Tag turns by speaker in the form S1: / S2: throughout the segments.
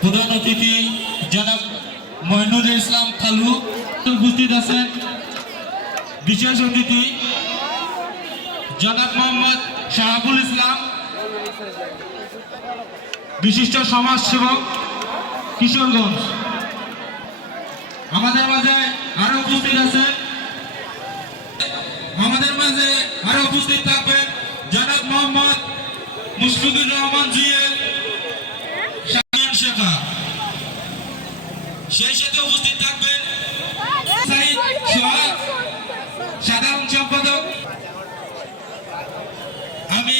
S1: প্রধান অতিথি জনাব মহিনুল ইসলাম খালু উপস্থিত আছেন। বিশেষ অতিথি জনাব মোহাম্মদ শাহাবুল ইসলাম, বিশিষ্ট সমাজসেবক কিশোরগঞ্জ। আমাদের মাঝে আরও উপস্থিত আছেন উপস্থিত থাকবেন জনাব মোহাম্মদ মুশফিকুর রহমান জিএল শাখা। সেই সাথে উপস্থিত থাকবেন সাধারণ সম্পাদক। আমি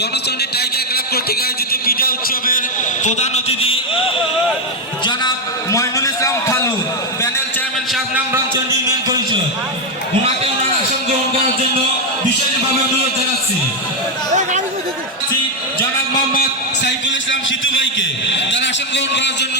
S1: রণচন্ডী টাইগার ক্লাব কর্তৃক আয়োজিত ক্রীড়া উৎসবের প্রধান অতিথি জনাব মহিনুল ইসলাম খালু, panel chairman Shahnam Ranchandi union পরিষদ ওনাকে ওনার আসন গ্রহণ করার জন্য বিশেষভাবে অনুরোধ জানাচ্ছি। জনাব মোহাম্মদ সাইফুল ইসলাম সিতু ভাইকে তার আসন গ্রহণ করার জন্য